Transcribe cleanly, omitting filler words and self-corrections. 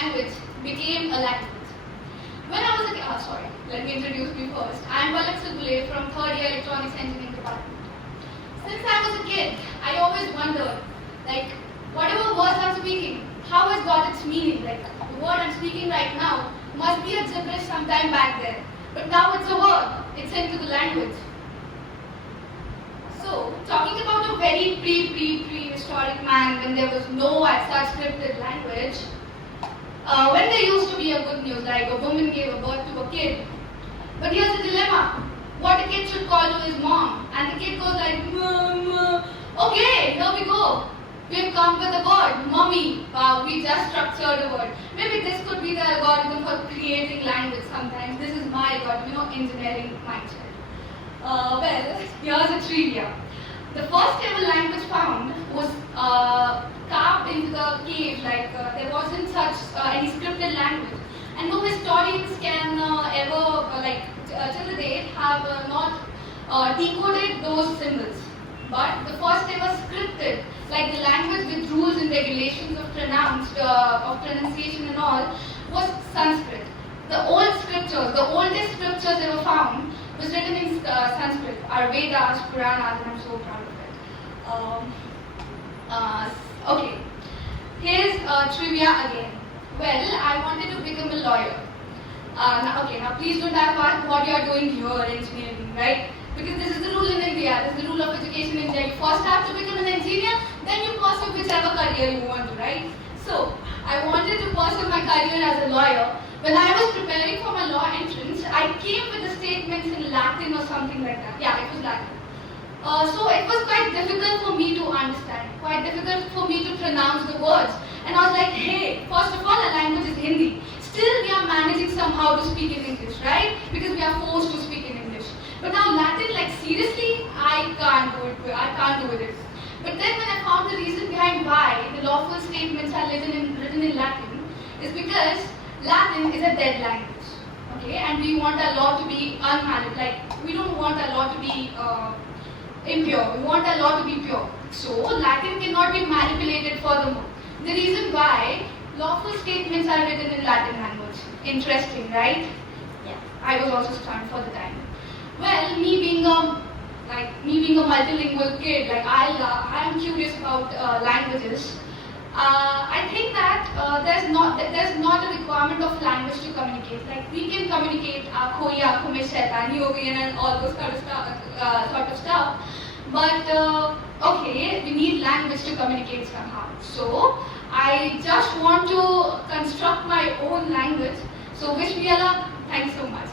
language became a language. When I was a kid, let me introduce me first. I am Palak Chilbule from 3rd year Electronics Engineering Department. Since I was a kid, I always wondered, like, whatever words I'm speaking, how has got its meaning? Like, the word I'm speaking right now must be a gibberish sometime back there. But now it's a word, it's into the language. So, talking about a very prehistoric man when there was no such scripted language, when there used to be a good news, like a woman gave a birth to a kid. But here's the dilemma. What a kid should call to his mom. And the kid goes like, Mama. Okay, here we go. We've come with a word, mommy. Wow, we just structured a word. Maybe this could be the algorithm for creating language sometimes. This is my algorithm, engineering mindset. Well, here's a trivia. The first ever language found was carved into the cave, like there wasn't such any scripted language. And no historians can ever, till the date, have not decoded those symbols. But the first ever scripted, like the language with rules and regulations of pronunciation and all, was Sanskrit. The old scriptures, the oldest scriptures ever found, was written in Sanskrit, our Vedas, Puranas, and I'm so proud of it. Okay, here's trivia again. Well, I wanted to become a lawyer. Now please don't ask what you are doing here in engineering, right? Because this is the rule in India, this is the rule of education in India. You first have to become an engineer, then you pursue whichever career you want to, right? So, I wanted to pursue my career as a lawyer. When I was preparing for my law entrance, I came with the statements in Latin or something like that. Yeah, it was Latin. So it was quite difficult for me to understand, quite difficult for me to pronounce the words. And I was like, hey, first of all, our language is Hindi. Still, we are managing somehow to speak in English, right? Because we are forced to speak in English. But now Latin, like seriously, I can't do it. But then when I found the reason behind why the lawful statements are written in Latin, is because Latin is a dead language, okay? And we want our law to be unmanipulated. Like, we don't want our law to be impure. We want our law to be pure. So, Latin cannot be manipulated furthermore. The reason why lawful statements are written in Latin language. Interesting, right? Yeah. I was also stunned for the time. Well, me being a multilingual kid, like I am curious about languages. I think that there's not a requirement of language to communicate. Like we can communicate khoya, khume shaitani ho gayi and all those kind of sort of stuff. But okay, we need language to communicate somehow. So I just want to construct my own language. So wish me a luck. Thanks so much.